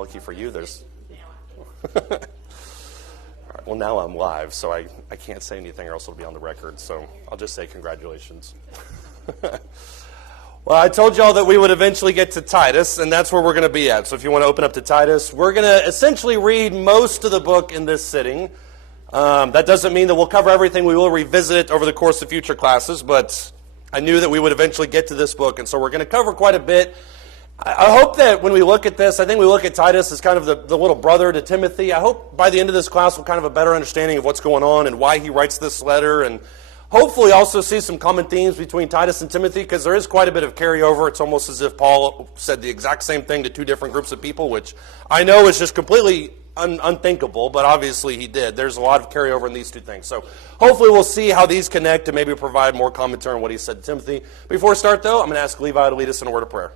Lucky for you, there's... All right, well, now I'm live, so I can't say anything or else it'll be on the record. So I'll just say congratulations. Well, I told y'all that we would eventually get to Titus, and that's where we're going to be at. So if you want to open up to Titus, we're going to essentially read most of the book in this sitting. That doesn't mean that we'll cover everything. We will revisit it over the course of future classes, but I knew that we would eventually get to this book, and so we're going to cover quite a bit. I hope that when we look at this, I think we look at Titus as kind of the little brother to Timothy. I hope by the end of this class we'll kind of have a better understanding of what's going on and why he writes this letter, and hopefully also see some common themes between Titus and Timothy, because there is quite a bit of carryover. It's almost as if Paul said the exact same thing to two different groups of people, which I know is just completely unthinkable, but obviously he did. There's a lot of carryover in these two things. So hopefully we'll see how these connect and maybe provide more commentary on what he said to Timothy. Before we start, though, I'm going to ask Levi to lead us in a word of prayer.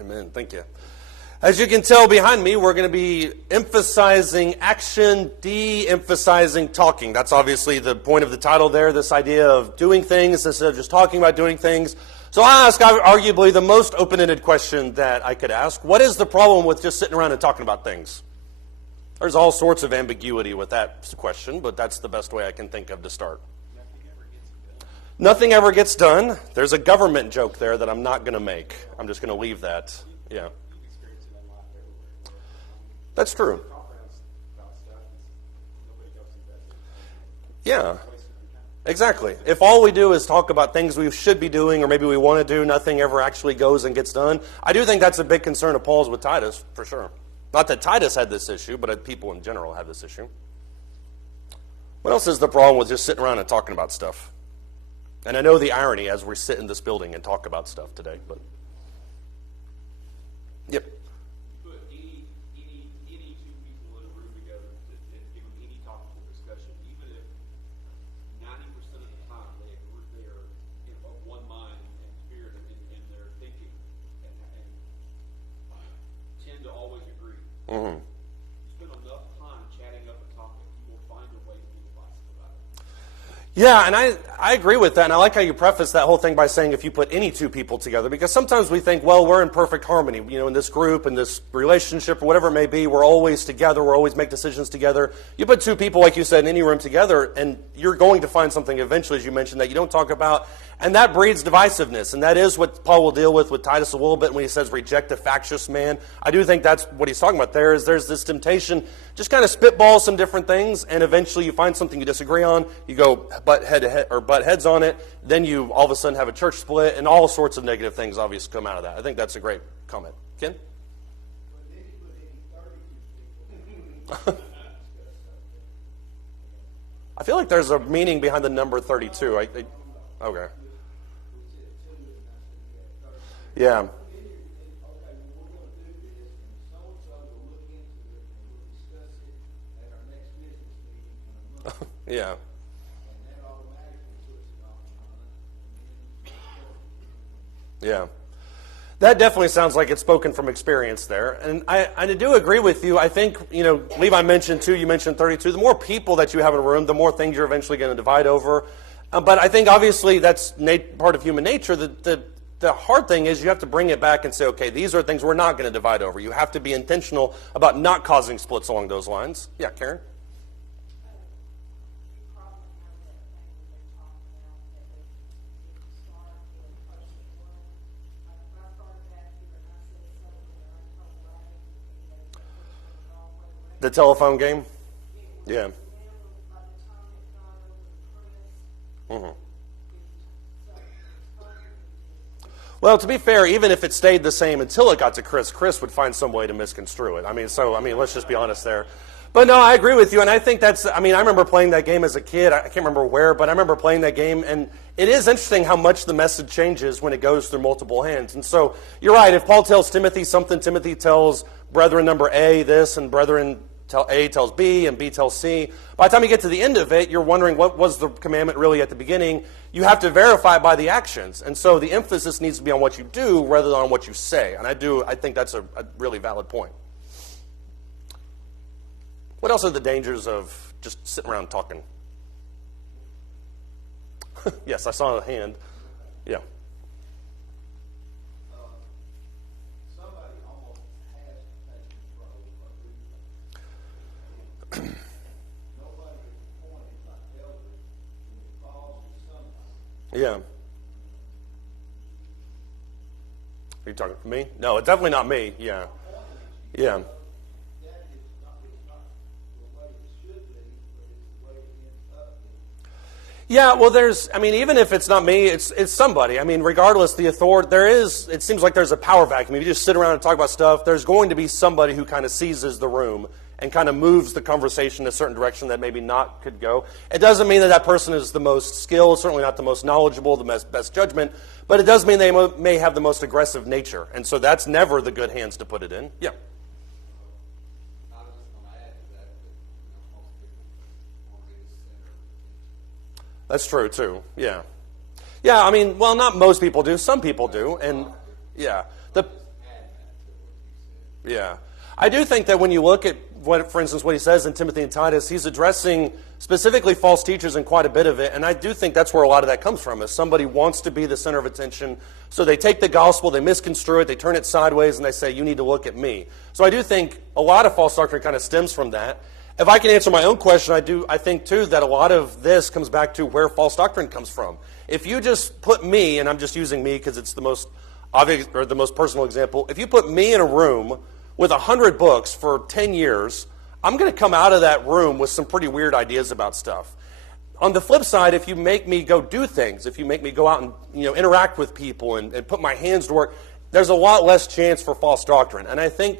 Amen. Thank you. As you can tell behind me, we're going to be emphasizing action, de-emphasizing talking. That's obviously the point of the title there, this idea of doing things instead of just talking about doing things. So I'll ask arguably the most open-ended question that I could ask. What is the problem with just sitting around and talking about things? There's all sorts of ambiguity with that question, but that's the best way I can think of to start. Nothing ever gets done. There's a government joke there that I'm not going to make. I'm just going to leave that. Yeah. That's true. Yeah. Exactly. If all we do is talk about things we should be doing or maybe we want to do, nothing ever actually goes and gets done. I do think that's a big concern of Paul's with Titus, for sure. Not that Titus had this issue, but people in general have this issue. What else is the problem with just sitting around and talking about stuff? And I know the irony as we sit in this building and talk about stuff today, but yep. Put any two people in a room together and give them any topic of discussion, even if 90% of the time they are of one mind and spirit in their thinking and tend to always agree. Mm-hmm. Spend enough time chatting up a topic, you will find a way to be divisive about it. Yeah, and I agree with that, and I like how you preface that whole thing by saying if you put any two people together, because sometimes we think, well, we're in perfect harmony, in this group, in this relationship, or whatever it may be, we're always together, we're always make decisions together. You put two people, like you said, in any room together, and you're going to find something eventually, as you mentioned, that you don't talk about, And that breeds divisiveness, and that is what Paul will deal with Titus a little bit when he says reject a factious man. I do think that's what he's talking about there, is there's this temptation, just kind of spitball some different things, and eventually you find something you disagree on, you go butt heads on it, then you all of a sudden have a church split, and all sorts of negative things obviously come out of that. I think that's a great comment. Ken? I feel like there's a meaning behind the number 32. Okay. Yeah. Yeah. Yeah. That definitely sounds like it's spoken from experience there. And I do agree with you. I think, Levi mentioned too, you mentioned 32. The more people that you have in a room, the more things you're eventually going to divide over. But I think obviously that's part of human nature. The hard thing is you have to bring it back and say, okay, these are things we're not going to divide over. You have to be intentional about not causing splits along those lines. Yeah, Karen? The telephone game? Yeah. Mm-hmm. Well, to be fair, even if it stayed the same until it got to Chris would find some way to misconstrue it. Let's just be honest there. But no, I agree with you, and I think I remember playing that game as a kid. I can't remember where, but I remember playing that game, and it is interesting how much the message changes when it goes through multiple hands. And so, you're right, if Paul tells Timothy something, Timothy tells brethren number A this, and brethren A tells B, and B tells C. By the time you get to the end of it, you're wondering what was the commandment really at the beginning. You have to verify by the actions. And so the emphasis needs to be on what you do rather than on what you say. And I think that's a really valid point. What else are the dangers of just sitting around talking? Yes, I saw a hand. Yeah. Yeah. Are you talking to me? No, it's definitely not me. Yeah. Yeah. Yeah, well, even if it's not me, it's somebody. Regardless, the authority, it seems like there's a power vacuum. If you just sit around and talk about stuff, there's going to be somebody who kind of seizes the room and kind of moves the conversation in a certain direction that maybe not could go. It doesn't mean that person is the most skilled, certainly not the most knowledgeable, the best judgment, but it does mean they may have the most aggressive nature. And so that's never the good hands to put it in. Yeah. That's true, too. Yeah. Yeah, not most people do. Some people do. And, yeah. Yeah. I do think that when you look at, for instance, what he says in Timothy and Titus, he's addressing specifically false teachers in quite a bit of it. And I do think that's where a lot of that comes from, is somebody wants to be the center of attention. So they take the gospel, they misconstrue it, they turn it sideways, and they say, you need to look at me. So I do think a lot of false doctrine kind of stems from that. If I can answer my own question, I think, too, that a lot of this comes back to where false doctrine comes from. If you just put me, and I'm just using me because it's the most obvious or the most personal example, if you put me in a room with 100 books for 10 years, I'm going to come out of that room with some pretty weird ideas about stuff. On the flip side, if you make me go do things, if you make me go out and interact with people and put my hands to work, there's a lot less chance for false doctrine. And I think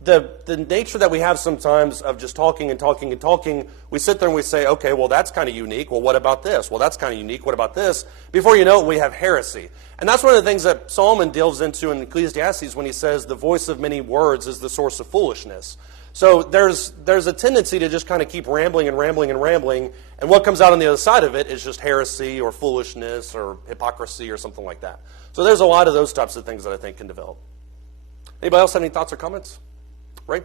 the nature that we have sometimes of just talking and talking and talking, we sit there and we say, okay, well, that's kind of unique. Well, what about this? Well, that's kind of unique. What about this? Before you know it, we have heresy. And that's one of the things that Solomon delves into in Ecclesiastes when he says the voice of many words is the source of foolishness. So there's a tendency to just kind of keep rambling and rambling and rambling, and what comes out on the other side of it is just heresy or foolishness or hypocrisy or something like that. So there's a lot of those types of things that I think can develop. Anybody else have any thoughts or comments? Right?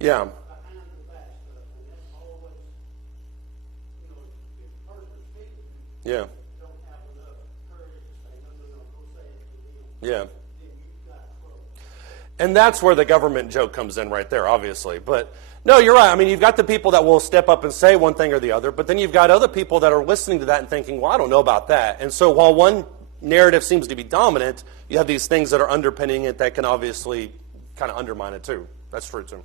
Yeah. Yeah. Yeah. And that's where the government joke comes in right there, obviously. But no, you're right. I mean, you've got the people that will step up and say one thing or the other, but then you've got other people that are listening to that and thinking, well, I don't know about that. And so while one narrative seems to be dominant, you have these things that are underpinning it that can obviously kind of undermine it too. That's true too.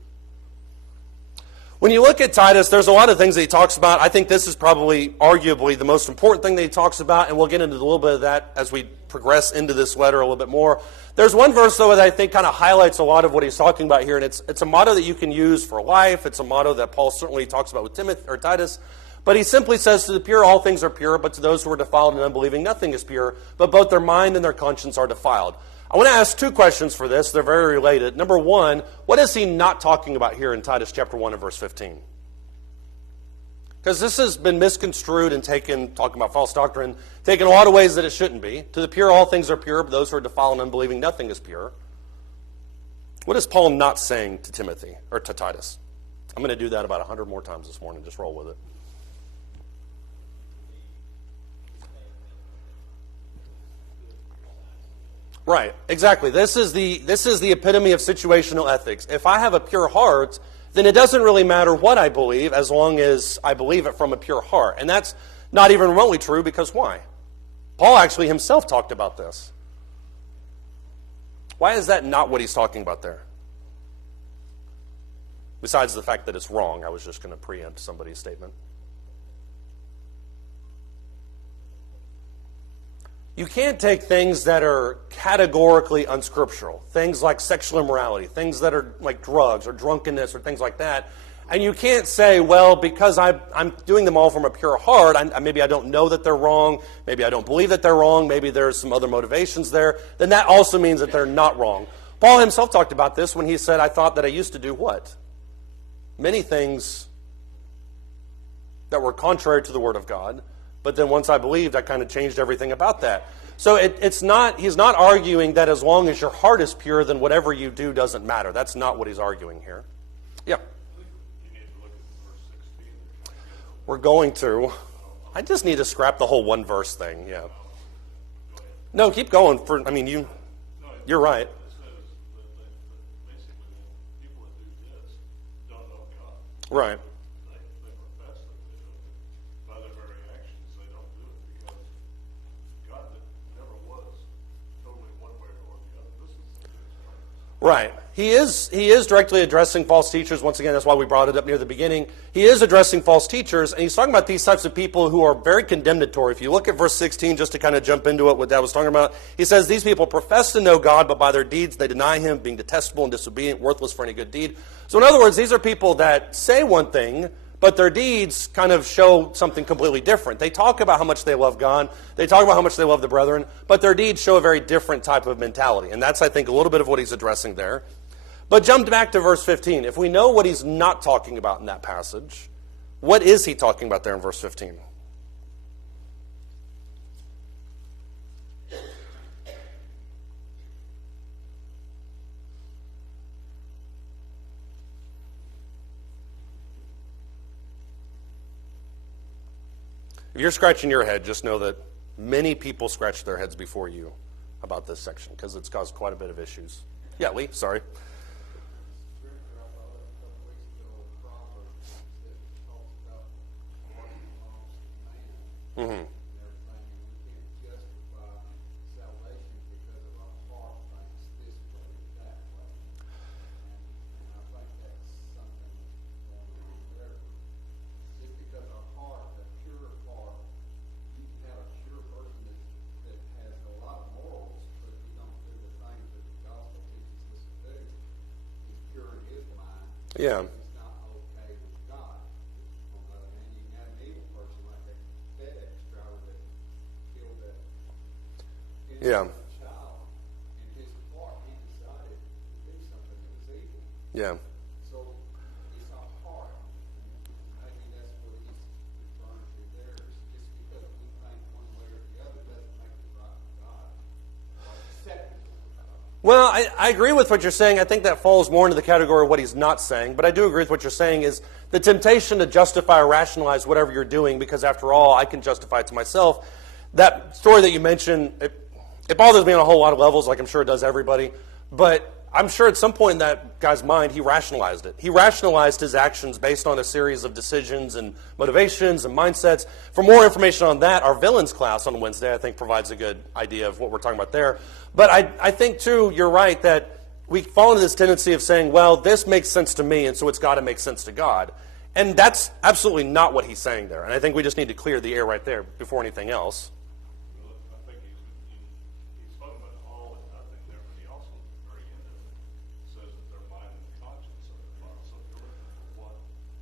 When you look at Titus, there's a lot of things that he talks about. I think this is probably arguably the most important thing that he talks about, and we'll get into a little bit of that as we progress into this letter a little bit more. There's one verse, though, that I think kind of highlights a lot of what he's talking about here, and it's a motto that you can use for life. It's a motto that Paul certainly talks about with Timothy or Titus. But he simply says, to the pure all things are pure, but to those who are defiled and unbelieving nothing is pure, but both their mind and their conscience are defiled. I want to ask two questions for this. They're very related. Number one, what is he not talking about here in Titus chapter 1 and verse 15? Because this has been misconstrued and taken, talking about false doctrine, taken a lot of ways that it shouldn't be. To the pure, all things are pure, but those who are defiled and unbelieving, nothing is pure. What is Paul not saying to Timothy, or to Titus? I'm going to do that about 100 more times this morning. Just roll with it. Right, exactly. This is the epitome of situational ethics. If I have a pure heart, then it doesn't really matter what I believe as long as I believe it from a pure heart. And that's not even remotely true, because why? Paul actually himself talked about this. Why is that not what he's talking about there? Besides the fact that it's wrong, I was just going to preempt somebody's statement. You can't take things that are categorically unscriptural, things like sexual immorality, things that are like drugs or drunkenness or things like that, and you can't say, well, because I'm doing them all from a pure heart, maybe I don't know that they're wrong, maybe I don't believe that they're wrong, maybe there's some other motivations there, then that also means that they're not wrong. Paul himself talked about this when he said, I thought that I used to do what? Many things that were contrary to the Word of God, but then once I believed, I kind of changed everything about that. So he's not arguing that as long as your heart is pure, then whatever you do doesn't matter. That's not what he's arguing here. Yeah. You need to look at verse 16. We're going to. I just need to scrap the whole one verse thing. Yeah. No, keep going. You're right. It says that basically people that do this don't know God. Right. They profess that they do it. By their very actions, they don't do it because God never was totally one way or the other. This is the difference. Right. He is directly addressing false teachers. Once again, that's why we brought it up near the beginning. He is addressing false teachers, and he's talking about these types of people who are very condemnatory. If you look at verse 16, just to kind of jump into it, what Dad was talking about, he says, these people profess to know God, but by their deeds they deny him, being detestable and disobedient, worthless for any good deed. So in other words, these are people that say one thing, but their deeds kind of show something completely different. They talk about how much they love God. They talk about how much they love the brethren, but their deeds show a very different type of mentality. And that's, I think, a little bit of what he's addressing there. But jump back to verse 15. If we know what he's not talking about in that passage, what is he talking about there in verse 15? If you're scratching your head, just know that many people scratched their heads before you about this section because it's caused quite a bit of issues. Yeah, Lee, sorry. Mm-hmm. Yeah. It's not okay with God. On the other hand, you can have an evil person like a FedEx driver that killed that innocent child. In his heart, he decided to do something that was evil. Yeah. So it's our heart. And maybe that's what he's referring to there. Is just because we think one way or the other doesn't make it right with God. Or acceptable with God. Well, I agree with what you're saying. I think that falls more into the category of what he's not saying. But I do agree with what you're saying is the temptation to justify or rationalize whatever you're doing because, after all, I can justify it to myself. That story that you mentioned, it bothers me on a whole lot of levels, like I'm sure it does everybody. But I'm sure at some point in that guy's mind, he rationalized it. He rationalized his actions based on a series of decisions and motivations and mindsets. For more information on that, our villains class on Wednesday, I think, provides a good idea of what we're talking about there. But I think, too, you're right that we fall into this tendency of saying, well, this makes sense to me, and so it's got to make sense to God. And that's absolutely not what he's saying there. And I think we just need to clear the air right there before anything else. Well, I think he's spoken about all and nothing there, but he also, at the very end of it, says that their mind and conscience are defiled. So if you're looking for what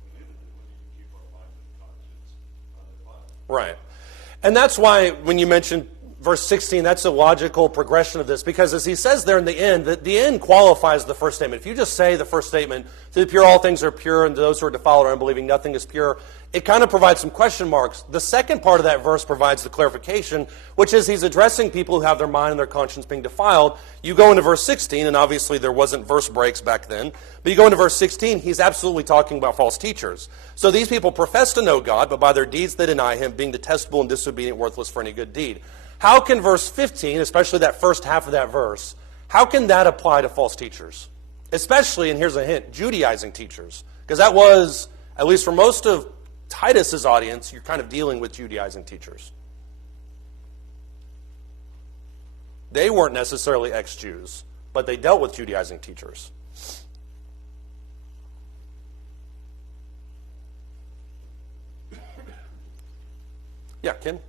we need to do, we need to keep our mind and conscience undefiled. Right. And that's why when you mentioned verse 16, that's a logical progression of this, because as he says there in the end, the end qualifies the first statement. If you just say the first statement, to the pure all things are pure, and to those who are defiled or unbelieving nothing is pure, it kind of provides some question marks. The second part of that verse provides the clarification, which is he's addressing people who have their mind and their conscience being defiled. You go into verse 16, and obviously there wasn't verse breaks back then, but you go into verse 16, he's absolutely talking about false teachers. So these people profess to know God, but by their deeds they deny him, being detestable and disobedient, worthless for any good deed. How can verse 15, especially that first half of that verse, how can that apply to false teachers? Especially, and here's a hint, Judaizing teachers. Because that was, at least for most of Titus's audience, you're kind of dealing with Judaizing teachers. They weren't necessarily ex-Jews, but they dealt with Judaizing teachers. Yeah, Ken?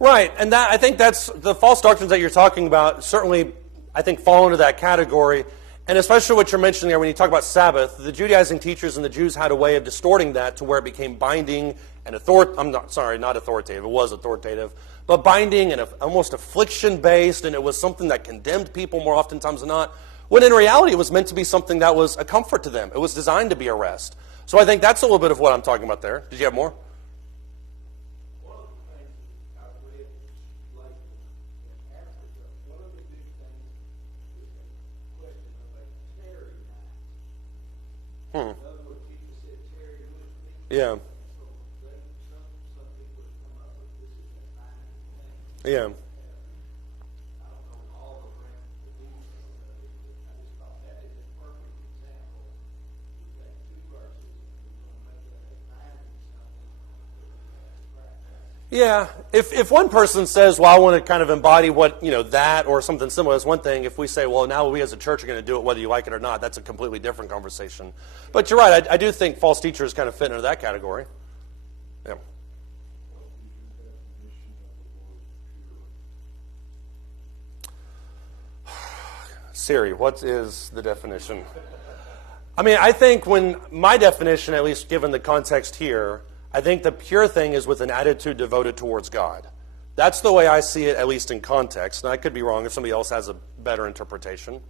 Right, and that I think that's the false doctrines that you're talking about certainly, I think, fall into that category. And especially what you're mentioning there when you talk about Sabbath, the Judaizing teachers and the Jews had a way of distorting that to where it became binding and not authoritative, it was authoritative, but binding and almost affliction-based, and it was something that condemned people more oftentimes than not, when in reality it was meant to be something that was a comfort to them. It was designed to be a rest. So I think that's a little bit of what I'm talking about there. Did you have more? Yeah. Yeah. Yeah, if one person says, well, I want to kind of embody what, that or something similar, is one thing. If we say, well, now we as a church are going to do it whether you like it or not, that's a completely different conversation. But you're right, I do think false teachers kind of fit into that category. Yeah. Siri, what is the definition? I mean, I think when my definition, at least given the context here, I think the pure thing is with an attitude devoted towards God. That's the way I see it, at least in context. And I could be wrong if somebody else has a better interpretation.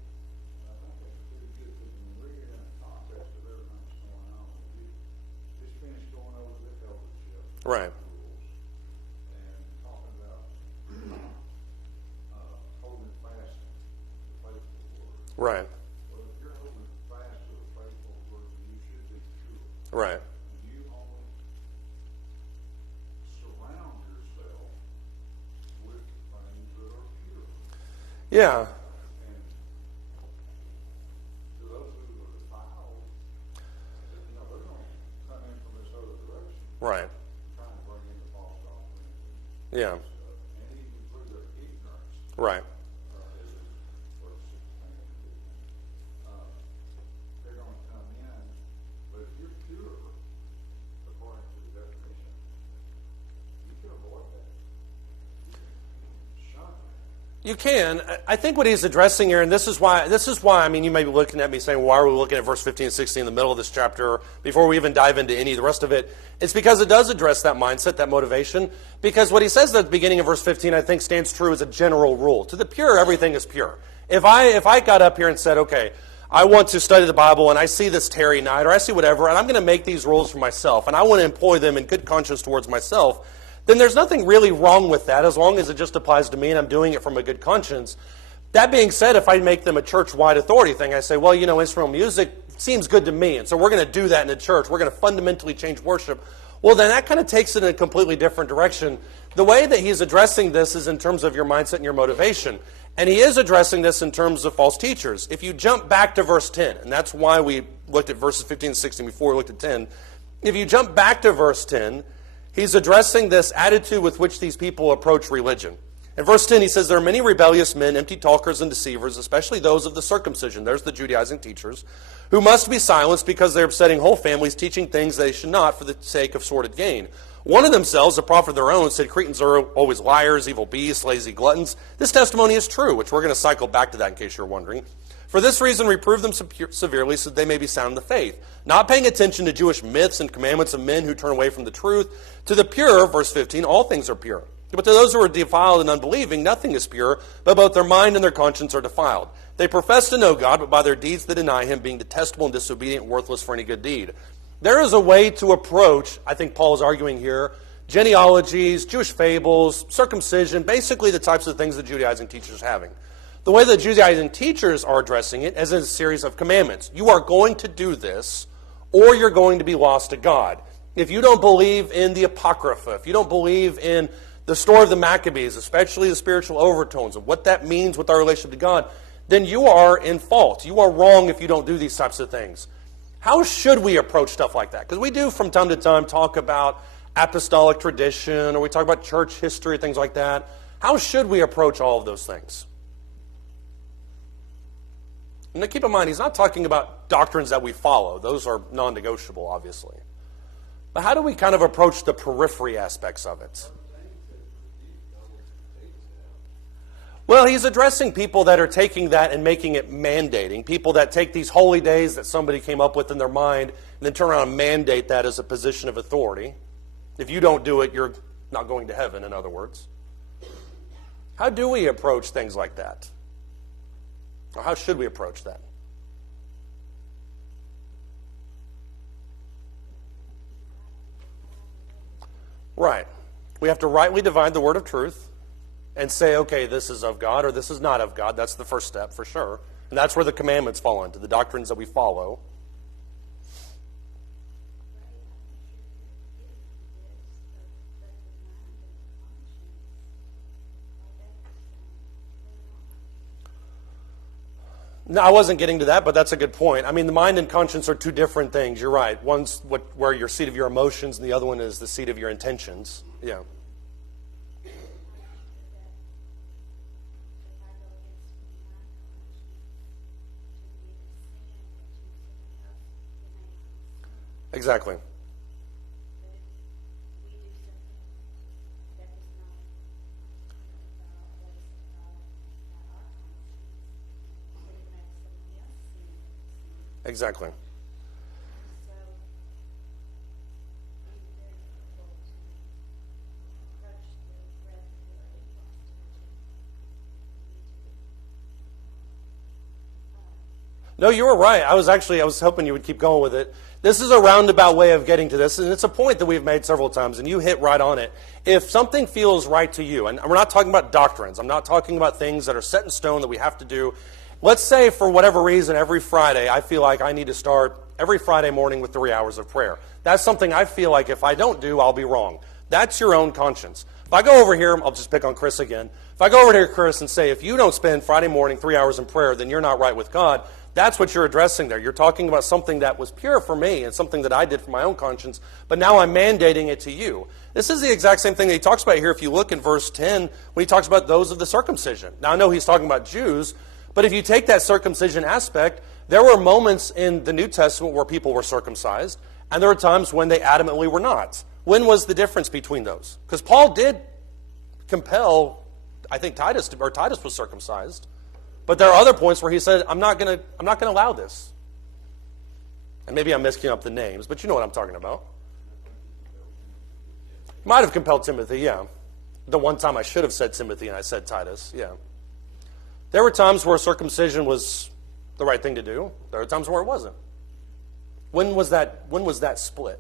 Right. Right. Right. Yeah. Right. Yeah. Right. You can. I think what he's addressing here, and this is why, I mean, you may be looking at me saying, why are we looking at verse 15 and 16 in the middle of this chapter before we even dive into any of the rest of it? It's because it does address that mindset, that motivation, because what he says at the beginning of verse 15, I think, stands true as a general rule. To the pure, everything is pure. If I got up here and said, okay, I want to study the Bible, and I see this tarry night, or I see whatever, and I'm going to make these rules for myself, and I want to employ them in good conscience towards myself, then there's nothing really wrong with that as long as it just applies to me and I'm doing it from a good conscience. That being said, if I make them a church-wide authority thing, I say, well, instrumental music seems good to me, and so we're going to do that in the church. We're going to fundamentally change worship. Well, then that kind of takes it in a completely different direction. The way that he's addressing this is in terms of your mindset and your motivation. And he is addressing this in terms of false teachers. If you jump back to verse 10, and that's why we looked at verses 15 and 16 before we looked at 10. If you jump back to verse 10, he's addressing this attitude with which these people approach religion. In verse 10, he says, there are many rebellious men, empty talkers and deceivers, especially those of the circumcision. There's the Judaizing teachers, who must be silenced because they're upsetting whole families, teaching things they should not for the sake of sordid gain. One of themselves, a prophet of their own, said Cretans are always liars, evil beasts, lazy gluttons. This testimony is true, which we're going to cycle back to that in case you're wondering. For this reason, reprove them severely so that they may be sound in the faith, not paying attention to Jewish myths and commandments of men who turn away from the truth. To the pure, verse 15, all things are pure. But to those who are defiled and unbelieving, nothing is pure, but both their mind and their conscience are defiled. They profess to know God, but by their deeds they deny him, being detestable and disobedient, worthless for any good deed. There is a way to approach, I think Paul is arguing here, genealogies, Jewish fables, circumcision, basically the types of things the Judaizing teachers are having. The way the Judaizing teachers are addressing it is a series of commandments. You are going to do this, or you're going to be lost to God. If you don't believe in the Apocrypha, if you don't believe in the story of the Maccabees, especially the spiritual overtones of what that means with our relationship to God, then you are in fault. You are wrong if you don't do these types of things. How should we approach stuff like that? Because we do from time to time talk about apostolic tradition, or we talk about church history, things like that. How should we approach all of those things? And now keep in mind, he's not talking about doctrines that we follow. Those are non-negotiable, obviously. But how do we kind of approach the periphery aspects of it? Well, he's addressing people that are taking that and making it mandating. People that take these holy days that somebody came up with in their mind and then turn around and mandate that as a position of authority. If you don't do it, you're not going to heaven, in other words. How do we approach things like that? Or how should we approach that? Right. We have to rightly divide the word of truth and say, okay, this is of God or this is not of God. That's the first step for sure. And that's where the commandments fall into, the doctrines that we follow. No, I wasn't getting to that, but that's a good point. I mean, the mind and conscience are two different things. You're right. One's where your seat of your emotions, and the other one is the seat of your intentions. Yeah. Exactly. Exactly. No, you were right. I was hoping you would keep going with it. This is a roundabout way of getting to this, and it's a point that we've made several times, and you hit right on it. If something feels right to you, and we're not talking about doctrines, I'm not talking about things that are set in stone that we have to do. Let's say for whatever reason, every Friday, I feel like I need to start every Friday morning with 3 hours of prayer. That's something I feel like if I don't do, I'll be wrong. That's your own conscience. If I go over here, I'll just pick on Chris again. If I go over here, Chris, and say, if you don't spend Friday morning 3 hours in prayer, then you're not right with God, that's what you're addressing there. You're talking about something that was pure for me and something that I did for my own conscience, but now I'm mandating it to you. This is the exact same thing that he talks about here if you look in verse 10 when he talks about those of the circumcision. Now, I know he's talking about Jews, but if you take that circumcision aspect, there were moments in the New Testament where people were circumcised, and there were times when they adamantly were not. When was the difference between those? Because Paul did compel, I think Titus was circumcised. But there are other points where he said, I'm not going to allow this. And maybe I'm mixing up the names, but you know what I'm talking about. Might have compelled Timothy, yeah. The one time I should have said Timothy and I said Titus, yeah. There were times where circumcision was the right thing to do. There were times where it wasn't. When was that split?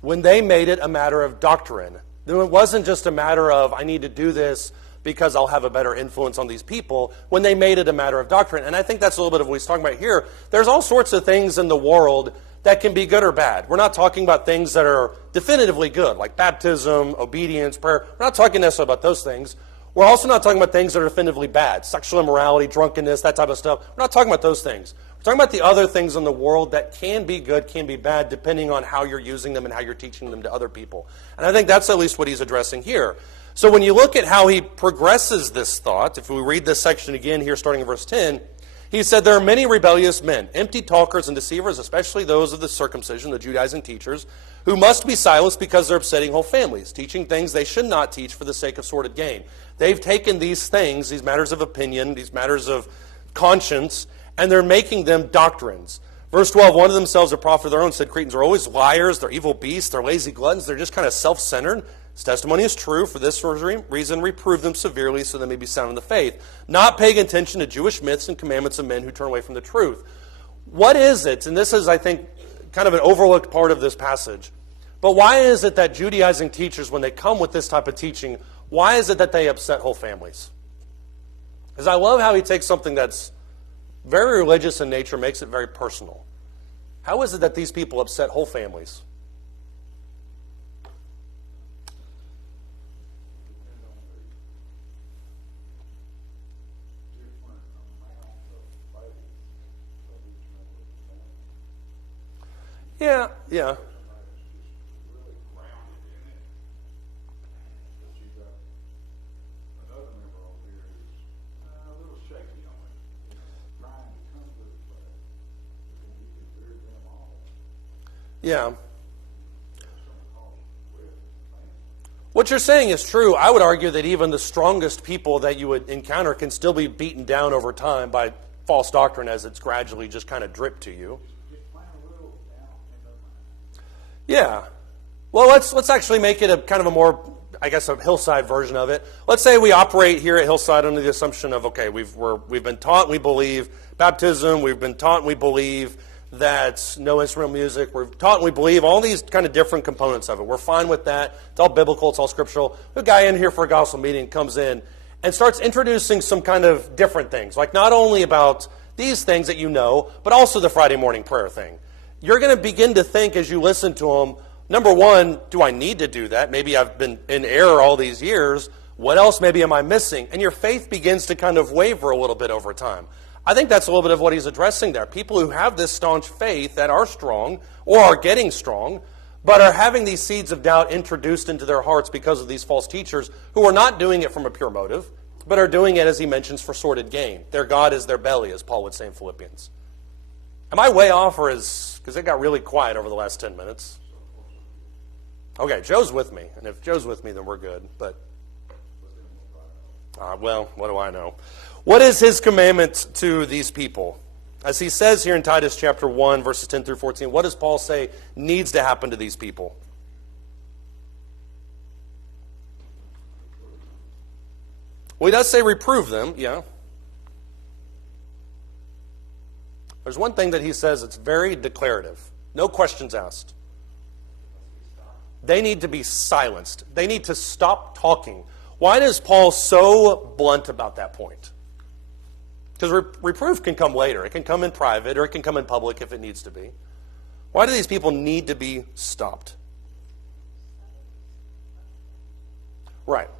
When they made it a matter of doctrine It wasn't just a matter of, I need to do this because I'll have a better influence on these people, when they made it a matter of doctrine. And I think that's a little bit of what he's talking about here. There's all sorts of things in the world that can be good or bad. We're not talking about things that are definitively good, like baptism, obedience, prayer. We're not talking necessarily about those things. We're also not talking about things that are definitively bad, sexual immorality, drunkenness, that type of stuff. We're not talking about those things. We're talking about the other things in the world that can be good, can be bad, depending on how you're using them and how you're teaching them to other people. And I think that's at least what he's addressing here. So when you look at how he progresses this thought, if we read this section again here starting in verse 10, he said, there are many rebellious men, empty talkers and deceivers, especially those of the circumcision, the Judaizing teachers, who must be silenced because they're upsetting whole families, teaching things they should not teach for the sake of sordid gain. They've taken these things, these matters of opinion, these matters of conscience, and they're making them doctrines. Verse 12, one of themselves, a prophet of their own, said Cretans are always liars, they're evil beasts, they're lazy gluttons, they're just kind of self-centered. His testimony is true. For this reason, reprove them severely so they may be sound in the faith, not paying attention to Jewish myths and commandments of men who turn away from the truth. What is it, and this is, I think, kind of an overlooked part of this passage, but why is it that Judaizing teachers, when they come with this type of teaching, why is it that they upset whole families? Because I love how he takes something that's very religious in nature, makes it very personal. How is it that these people upset whole families? Yeah. Yeah. What you're saying is true. I would argue that even the strongest people that you would encounter can still be beaten down over time by false doctrine as it's gradually just kind of dripped to you. Yeah. Well, let's actually make it a kind of a more, I guess, a hillside version of it. Let's say we operate here at Hillside under the assumption of, okay, we've been taught and we believe baptism, we've been taught and we believe that no instrumental music, we're taught and we believe all these kind of different components of it. We're fine with that. It's all biblical, it's all scriptural. A guy in here for a gospel meeting comes in and starts introducing some kind of different things, like not only about these things that you know, but also the Friday morning prayer thing. You're going to begin to think as you listen to them, number one, do I need to do that? Maybe I've been in error all these years. What else maybe am I missing? And your faith begins to kind of waver a little bit over time. I think that's a little bit of what he's addressing there. People who have this staunch faith that are strong or are getting strong, but are having these seeds of doubt introduced into their hearts because of these false teachers who are not doing it from a pure motive, but are doing it, as he mentions, for sordid gain. Their God is their belly, as Paul would say in Philippians. Am I way off, or because it got really quiet over the last 10 minutes? Okay, Joe's with me, and if Joe's with me, then we're good. But, well, what do I know? What is his commandment to these people? As he says here in Titus chapter 1, verses 10 through 14, what does Paul say needs to happen to these people? Well, he does say reprove them, yeah. There's one thing that he says that's very declarative. No questions asked. They need to be silenced. They need to stop talking. Why is Paul so blunt about that point? Because reproof can come later. It can come in private, or it can come in public if it needs to be. Why do these people need to be stopped? Right.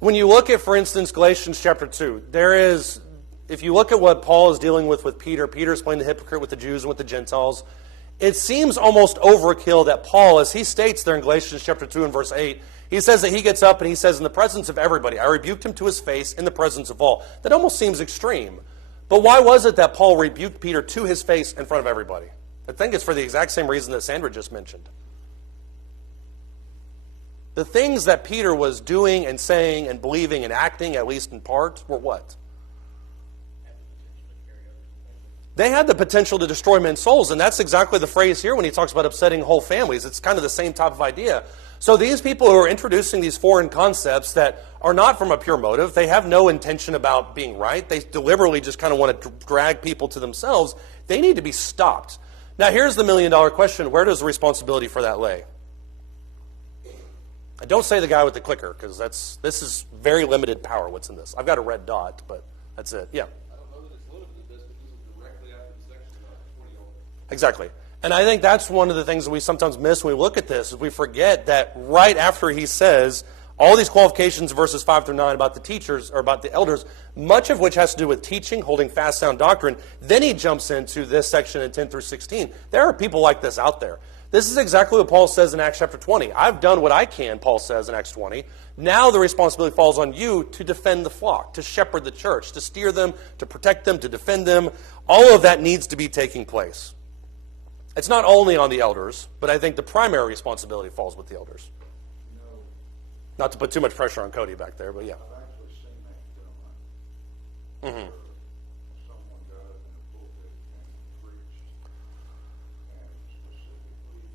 When you look at, for instance, Galatians chapter 2, if you look at what Paul is dealing with Peter, Peter's playing the hypocrite with the Jews and with the Gentiles, it seems almost overkill that Paul, as he states there in Galatians chapter 2 and verse 8, he says that he gets up and he says, in the presence of everybody, I rebuked him to his face in the presence of all. That almost seems extreme. But why was it that Paul rebuked Peter to his face in front of everybody? I think it's for the exact same reason that Sandra just mentioned. The things that Peter was doing and saying and believing and acting, at least in part, were what? They had the potential to destroy men's souls, and that's exactly the phrase here when he talks about upsetting whole families. It's kind of the same type of idea. So these people who are introducing these foreign concepts that are not from a pure motive, they have no intention about being right, they deliberately just kind of want to drag people to themselves, they need to be stopped. Now here's the $1 million question, where does the responsibility for that lay? And don't say the guy with the clicker, because this is very limited power, what's in this. I've got a red dot, but that's it. Yeah. I don't know that it's limited to this, but this is directly after the section about 20 over. Exactly. And I think that's one of the things that we sometimes miss when we look at this, is we forget that right after he says all these qualifications, verses 5 through 9, about the teachers, or about the elders, much of which has to do with teaching, holding fast sound doctrine, then he jumps into this section in 10 through 16. There are people like this out there. This is exactly what Paul says in Acts chapter 20. I've done what I can, Paul says in Acts 20. Now the responsibility falls on you to defend the flock, to shepherd the church, to steer them, to protect them, to defend them. All of that needs to be taking place. It's not only on the elders, but I think the primary responsibility falls with the elders. Not to put too much pressure on Cody back there, but yeah. I've actually seen that done. Mm-hmm. Someone got up in the pulpit and preached, and specifically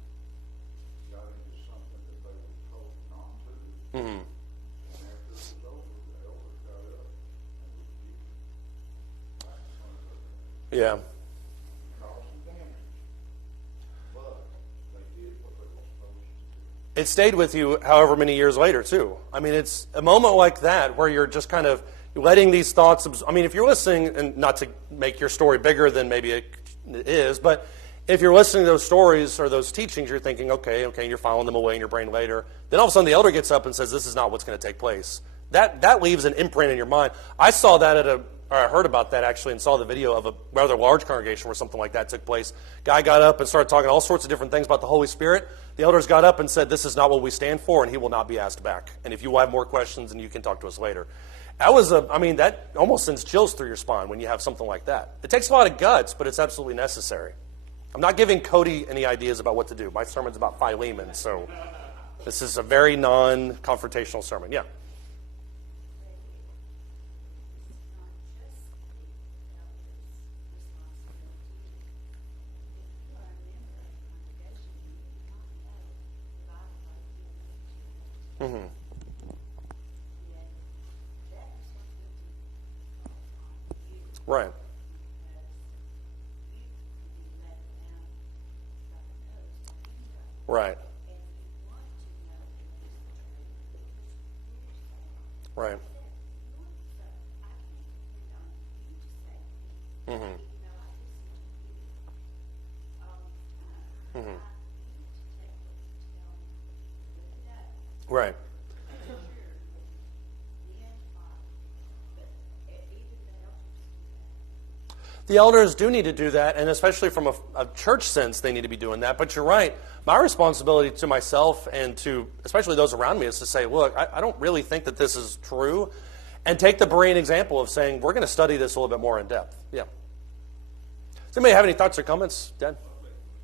got into something that they were told not to. Mm-hmm. And after it was over, the elders got up and rebuked back in front of everybody. Yeah. Caused some damage. But they did what they were supposed to do. It stayed with you however many years later, too. I mean, it's a moment like that where you're just kind of letting these thoughts... I mean, if you're listening, and not to make your story bigger than maybe it is, but if you're listening to those stories or those teachings, you're thinking, okay, and you're filing them away in your brain later. Then all of a sudden the elder gets up and says, this is not what's going to take place. That leaves an imprint in your mind. I saw that or I heard about that actually and saw the video of a rather large congregation where something like that took place. Guy got up and started talking all sorts of different things about the Holy Spirit. The elders got up and said, this is not what we stand for, and he will not be asked back. And if you have more questions, then you can talk to us later. That almost sends chills through your spine when you have something like that. It takes a lot of guts, but it's absolutely necessary. I'm not giving Cody any ideas about what to do. My sermon's about Philemon, so this is a very non-confrontational sermon. Yeah. Mm-hmm. Right. Right. Right. Mm-hmm. Mm-hmm. Right. The elders do need to do that, and especially from a church sense, they need to be doing that. But you're right. My responsibility to myself and to especially those around me is to say, look, I don't really think that this is true, and take the Berean example of saying, we're going to study this a little bit more in depth. Yeah. Does anybody have any thoughts or comments, Dan?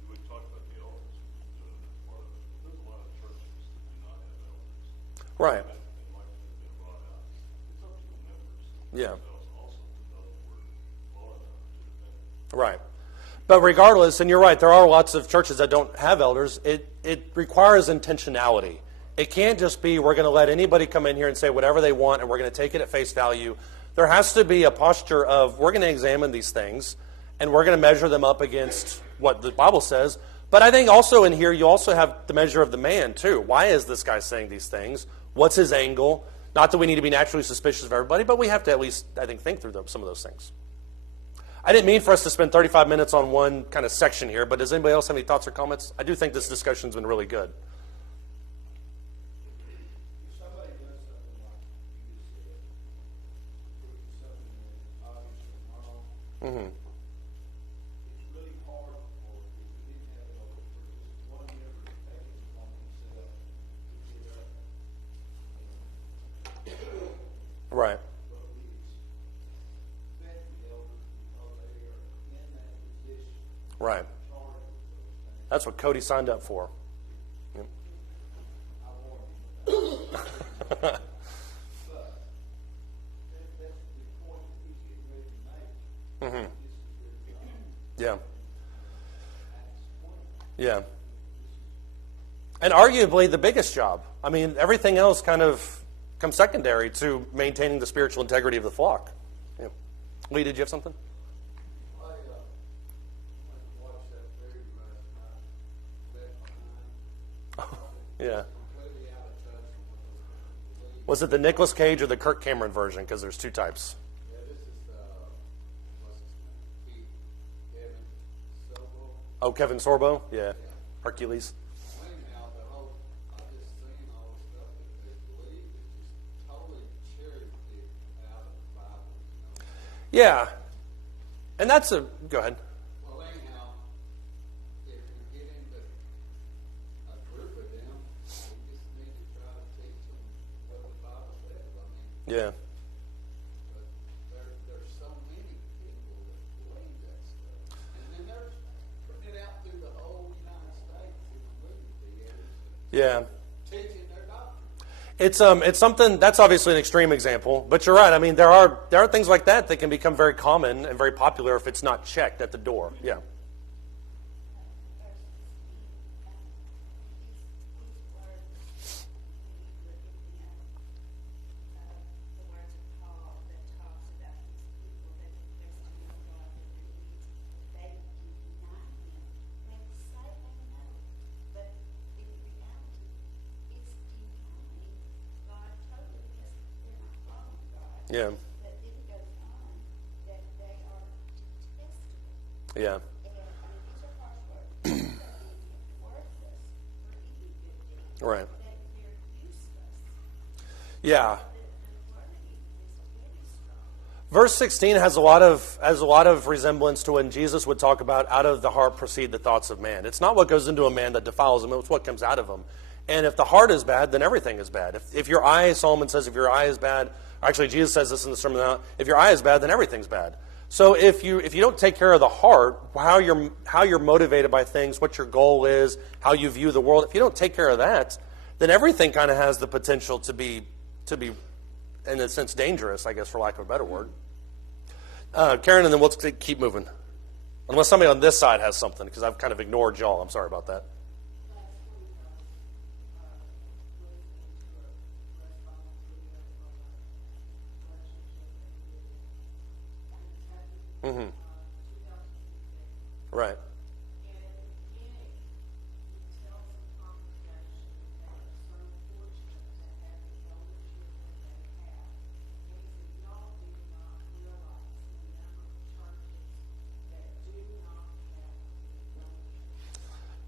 We talked about the elders. There's a lot of churches that do not have elders. Right. And like has been brought out, it's up to the members Yeah. themselves also to know the word well enough to defend it. Right. But regardless, and you're right, there are lots of churches that don't have elders. It requires intentionality. It can't just be we're going to let anybody come in here and say whatever they want and we're going to take it at face value. There has to be a posture of we're going to examine these things and we're going to measure them up against what the Bible says. But I think also in here you also have the measure of the man too. Why is this guy saying these things? What's his angle? Not that we need to be naturally suspicious of everybody, but we have to at least, I think through some of those things. I didn't mean for us to spend 35 minutes on one kind of section here, but does anybody else have any thoughts or comments? I do think this discussion's been really good. If somebody does something like you just said, which is something that's obviously wrong, Mm-hmm. it's really hard for, if we didn't have it over, for just one member to take it upon himself to get up. Right. But we expect the elders, because they are in that position, Right. charged with those things. That's what Cody signed up for. Yep. I warned him about that. But that's the point that he's getting ready to make. Mm-hmm. This is their job. Yeah. Acts 20. Yeah. And arguably the biggest job. I mean, everything else kind of comes secondary to maintaining the spiritual integrity of the flock. Yeah. Lee, did you have something? I watched that video last night, left behind. Yeah. Completely out of touch Was it the Nicolas Cage or the Kirk Cameron version? Because there's two types. Yeah, this is, what's his name? Kevin Sobel. Oh, Kevin Sorbo? Yeah. Hercules. Anyhow, the whole, I just seen all the stuff that they believe, it just totally cherry picked out of the Bible, you know? Yeah. And that's a... Go ahead. Well, anyhow, if we get into a group of them, we just need to try to teach them what the Bible says. I mean, Yeah. but there's so many people that believe that stuff. And then there's putting it out through the whole United States in the movie theaters, Yeah. teaching their doctrine. It's something that's obviously an extreme example, but you're right. I mean, there are things like that that can become very common and very popular if it's not checked at the door. Yeah. Yeah. Yeah. Right. Yeah. Verse 16 has a lot of resemblance to when Jesus would talk about out of the heart proceed the thoughts of man. It's not what goes into a man that defiles him, it's what comes out of him. And if the heart is bad, then everything is bad. If your eye, Solomon says, if your eye is bad, actually Jesus says this in the Sermon on the Mount, if your eye is bad, then everything's bad. So if you don't take care of the heart, how you're motivated by things, what your goal is, how you view the world, if you don't take care of that, then everything kind of has the potential to be in a sense dangerous, I guess, for lack of a better word. Karen, and then we'll keep moving. Unless somebody on this side has something, because I've kind of ignored y'all. I'm sorry about that. Mm-hmm. Right.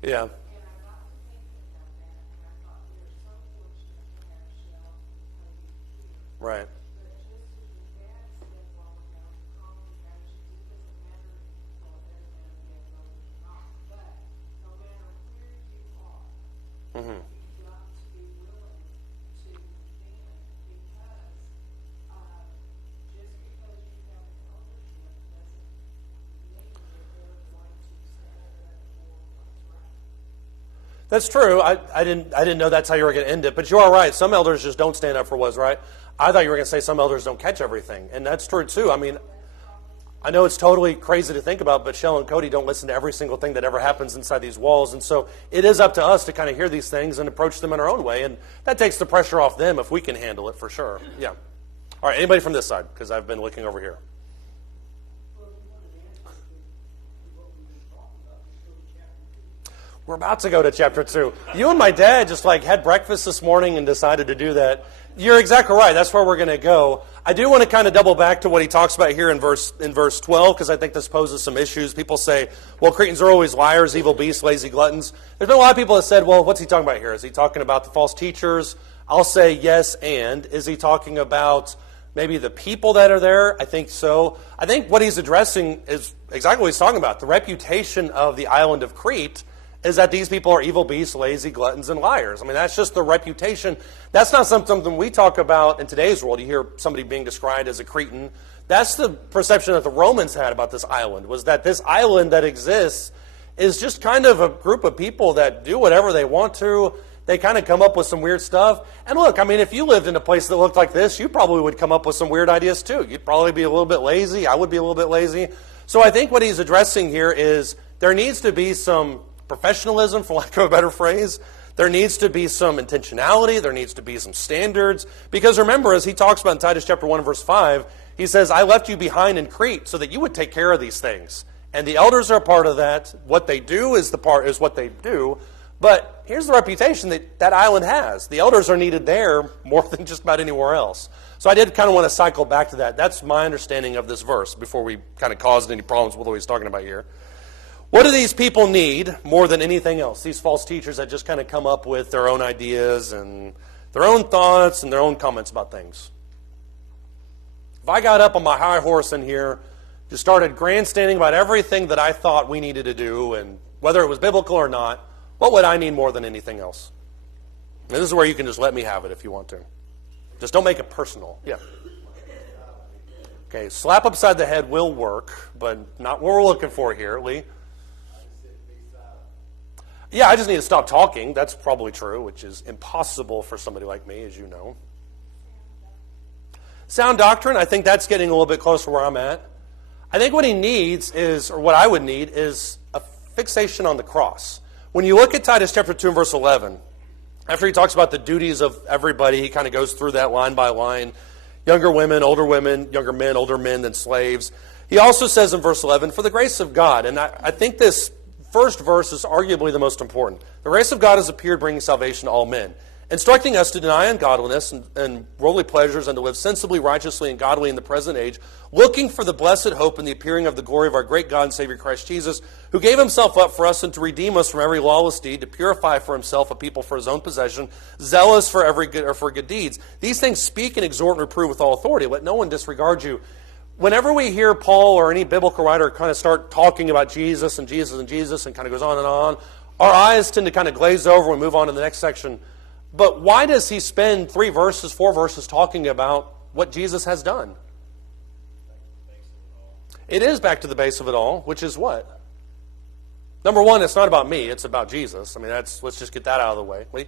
Yeah. Right. Mm-hmm. That's true. I didn't know that's how you were going to end it, but you are right. Some elders just don't stand up for what's right. I thought you were going to say some elders don't catch everything, and that's true too. I mean, I know it's totally crazy to think about, but Shell and Cody don't listen to every single thing that ever happens inside these walls, and so it is up to us to kind of hear these things and approach them in our own way, and that takes the pressure off them if we can handle it for sure. Yeah. All right, anybody from this side? Because I've been looking over here. We're about to go to chapter 2. You and my dad just had breakfast this morning and decided to do that. You're exactly right. That's where we're going to go. I do want to kind of double back to what he talks about here in verse 12, because I think this poses some issues. People say, well, Cretans are always liars, evil beasts, lazy gluttons. There's been a lot of people that said, well, what's he talking about here? Is he talking about the false teachers? I'll say yes, and. Is he talking about maybe the people that are there? I think so. I think what he's addressing is exactly what he's talking about. The reputation of the island of Crete is that these people are evil beasts, lazy gluttons, and liars. I mean, that's just the reputation. That's not something we talk about in today's world. You hear somebody being described as a Cretan. That's the perception that the Romans had about this island, was that this island that exists is just kind of a group of people that do whatever they want to. They kind of come up with some weird stuff. And look, I mean, if you lived in a place that looked like this, you probably would come up with some weird ideas too. You'd probably be a little bit lazy. I would be a little bit lazy. So I think what he's addressing here is there needs to be some professionalism, for lack of a better phrase. There needs to be some intentionality. There needs to be some standards. Because remember, as he talks about in Titus chapter 1 verse 5, he says, I left you behind in Crete so that you would take care of these things. And the elders are a part of that. What they do is what they do. But here's the reputation that that island has. The elders are needed there more than just about anywhere else. So I did kind of want to cycle back to that. That's my understanding of this verse before we kind of caused any problems with what he's talking about here. What do these people need more than anything else? These false teachers that just kind of come up with their own ideas and their own thoughts and their own comments about things. If I got up on my high horse in here, just started grandstanding about everything that I thought we needed to do, and whether it was biblical or not, what would I need more than anything else? And this is where you can just let me have it if you want to. Just don't make it personal. Yeah. Okay, slap upside the head will work, but not what we're looking for here, Lee. Yeah, I just need to stop talking. That's probably true, which is impossible for somebody like me, as you know. Sound doctrine, I think that's getting a little bit closer to where I'm at. I think what he needs is, or what I would need, is a fixation on the cross. When you look at Titus chapter 2 and verse 11, after he talks about the duties of everybody, he kind of goes through that line by line. Younger women, younger men, older men than slaves. He also says in verse 11, for the grace of God, and I think this first verse is arguably the most important. The grace of God has appeared, bringing salvation to all men, instructing us to deny ungodliness and worldly pleasures and to live sensibly, righteously, and godly in the present age, looking for the blessed hope and the appearing of the glory of our great God and Savior Christ Jesus, who gave himself up for us and to redeem us from every lawless deed, to purify for himself a people for his own possession, zealous for every good or for good deeds. These things speak and exhort and reprove with all authority. Let no one disregard you. Whenever we hear Paul or any biblical writer kind of start talking about Jesus and Jesus and Jesus and kind of goes on and on, our eyes tend to kind of glaze over and move on to the next section. But why does he spend 4 verses talking about what Jesus has done? It is back to the base of it all, which is what? Number one, it's not about me, it's about Jesus. I mean, let's just get that out of the way. Lee?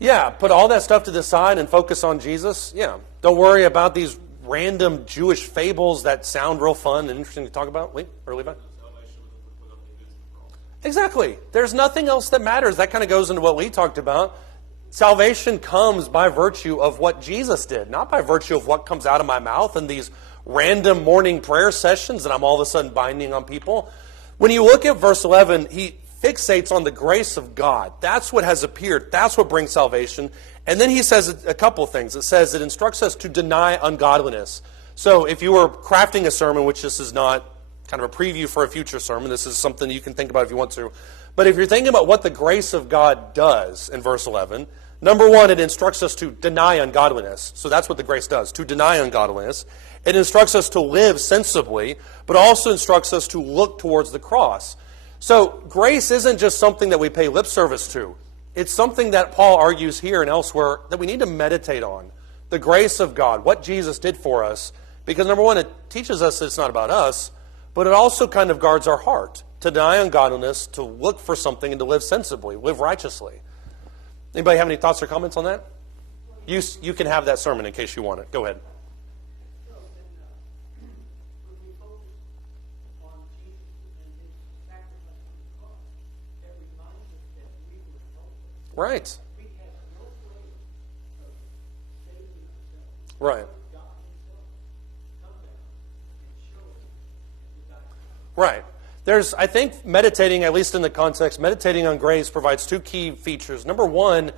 Yeah, put all that stuff to the side and focus on Jesus. Yeah. Don't worry about these random Jewish fables that sound real fun and interesting to talk about. Lee or Levi? Exactly. There's nothing else that matters. That kind of goes into what Lee talked about. Salvation comes by virtue of what Jesus did, not by virtue of what comes out of my mouth and these random morning prayer sessions that I'm all of a sudden binding on people. When you look at verse 11, he fixates on the grace of God. That's what has appeared. That's what brings salvation. And then he says a couple of things. It says it instructs us to deny ungodliness. So if you were crafting a sermon, which this is not kind of a preview for a future sermon, this is something you can think about if you want to. But if you're thinking about what the grace of God does in verse 11, number one, it instructs us to deny ungodliness. So that's what the grace does, to deny ungodliness. It instructs us to live sensibly, but also instructs us to look towards the cross. So grace isn't just something that we pay lip service to. It's something that Paul argues here and elsewhere that we need to meditate on. The grace of God, what Jesus did for us. Because number one, it teaches us that it's not about us, but it also kind of guards our heart. To deny ungodliness, to look for something, and to live sensibly, live righteously. Anybody have any thoughts or comments on that? You can have that sermon in case you want it. Go ahead. Right. Right. Right. There's, I think, meditating, at least in the context, meditating on grace provides 2 key features. Number one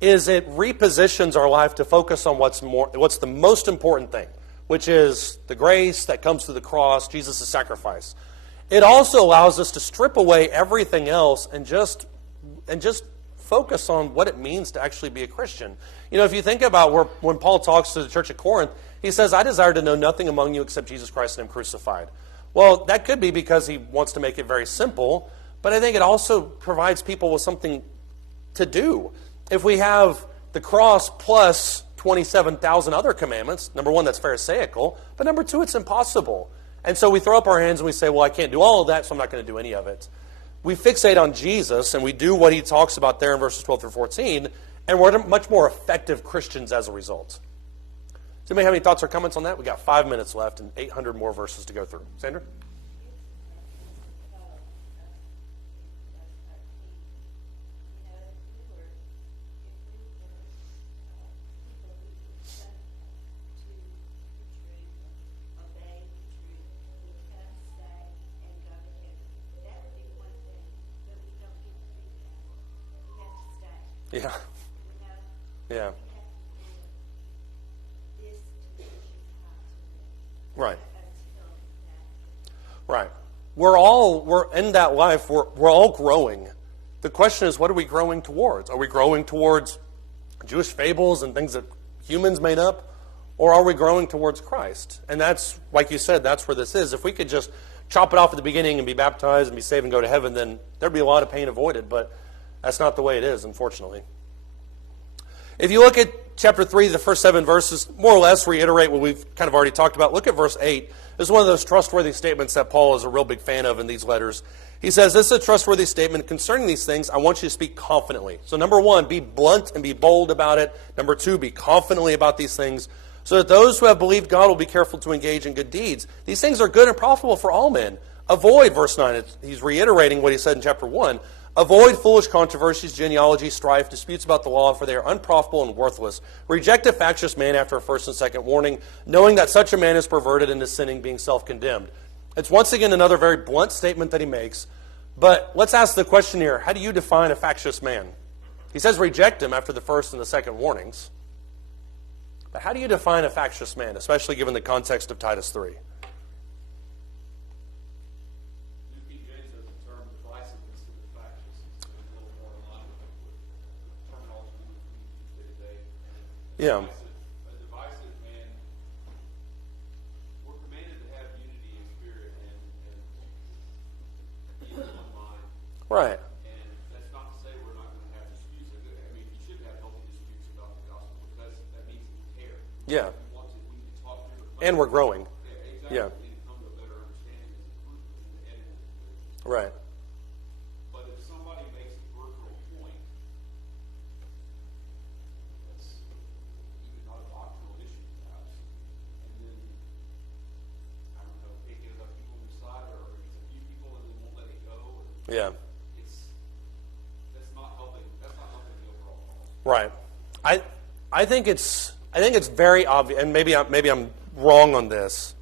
is it repositions our life to focus on what's the most important thing, which is the grace that comes through the cross, Jesus' sacrifice. It also allows us to strip away everything else and just focus on what it means to actually be a Christian. You know, if you think about when Paul talks to the church at Corinth, he says, I desire to know nothing among you except Jesus Christ and him crucified. Well, that could be because he wants to make it very simple, but I think it also provides people with something to do. If we have the cross plus 27,000 other commandments, number one, that's pharisaical, but number two, it's impossible. And so we throw up our hands and we say, well, I can't do all of that, so I'm not going to do any of it. We fixate on Jesus and we do what he talks about there in verses 12 through 14, and we're much more effective Christians as a result. Does anybody have any thoughts or comments on that? We got 5 minutes left and 800 more verses to go through. Sandra? Yeah. You know, Yeah. we have to do this to make it Right. until that. Right. We're in that life, we're all growing. The question is, what are we growing towards? Are we growing towards Jewish fables and things that humans made up? Or are we growing towards Christ? And that's, like you said, that's where this is. If we could just chop it off at the beginning and be baptized and be saved and go to heaven, then there'd be a lot of pain avoided. But that's not the way it is, unfortunately. If you look at chapter 3, the first 7 verses, more or less reiterate what we've kind of already talked about. Look at verse 8. This is one of those trustworthy statements that Paul is a real big fan of in these letters. He says, this is a trustworthy statement. Concerning these things, I want you to speak confidently. So number 1, be blunt and be bold about it. Number 2, be confidently about these things, so that those who have believed God will be careful to engage in good deeds. These things are good and profitable for all men. Avoid, verse 9, he's reiterating what he said in chapter 1, avoid foolish controversies, genealogy, strife, disputes about the law, for they are unprofitable and worthless. Reject a factious man after a first and second warning, knowing that such a man is perverted into sinning, being self-condemned. It's once again another very blunt statement that he makes. But let's ask the question here, how do you define a factious man? He says reject him after the first and the second warnings. But how do you define a factious man, especially given the context of Titus 3? New King James has the term divisiveness to the factious. It's a little more in line with the terminology we use today. Yeah. A divisive man, we're commanded to have unity in spirit and be in one mind. Right. And that's not to say we're not going to have disputes. I mean, you should have healthy disputes about the gospel because that means we care. Yeah. We want to, we can talk through it. And we're growing. Yeah, exactly. Yeah. We need to come to a better understanding as a group and Right. but if somebody makes a peripheral point, that's even not a doctrinal issue perhaps, and then, I don't know, take it up people on their side, or it's a few people and then won't let it go, or Yeah. that's not helping the overall cause. Right. I think it's very obvious, and maybe I'm wrong on this.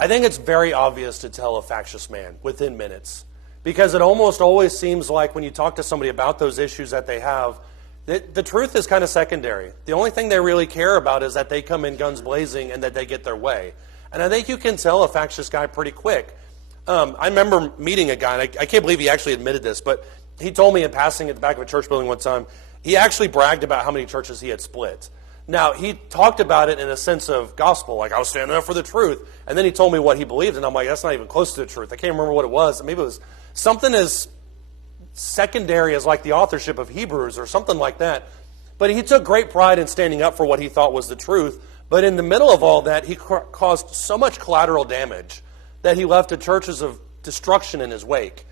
I think it's very obvious to tell a factious man within minutes, because it almost always seems like when you talk to somebody about those issues that they have, the truth is kind of secondary. The only thing they really care about is that they come in guns blazing and that they get their way. And I think you can tell a factious guy pretty quick. I remember meeting a guy, and I can't believe he actually admitted this, but he told me in passing at the back of a church building one time, he actually bragged about how many churches he had split. Now, he talked about it in a sense of gospel, like I was standing up for the truth, and then he told me what he believed, and I'm like, that's not even close to the truth. I can't remember what it was. Maybe it was something as secondary as like the authorship of Hebrews or something like that. But he took great pride in standing up for what he thought was the truth. But in the middle of all that, he caused so much collateral damage that he left the churches of destruction in his wake.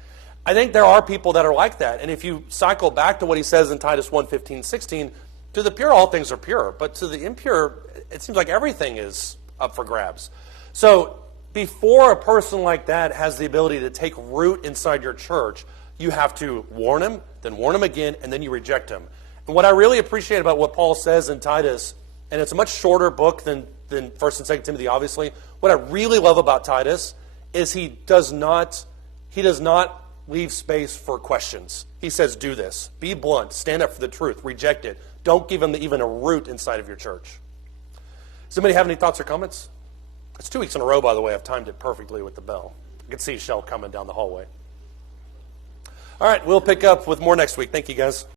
I think there are people that are like that. And if you cycle back to what he says in Titus 1:15, 16, to the pure, all things are pure. But to the impure, it seems like everything is up for grabs. So before a person like that has the ability to take root inside your church, you have to warn him, then warn him again, and then you reject him. And what I really appreciate about what Paul says in Titus, and it's a much shorter book than 1st and 2nd Timothy, obviously. What I really love about Titus is he does not leave space for questions. He says, do this. Be blunt. Stand up for the truth. Reject it. Don't give him even a root inside of your church. Does anybody have any thoughts or comments? It's 2 weeks in a row, by the way. I've timed it perfectly with the bell. I can see Shell coming down the hallway. All right, we'll pick up with more next week. Thank you, guys.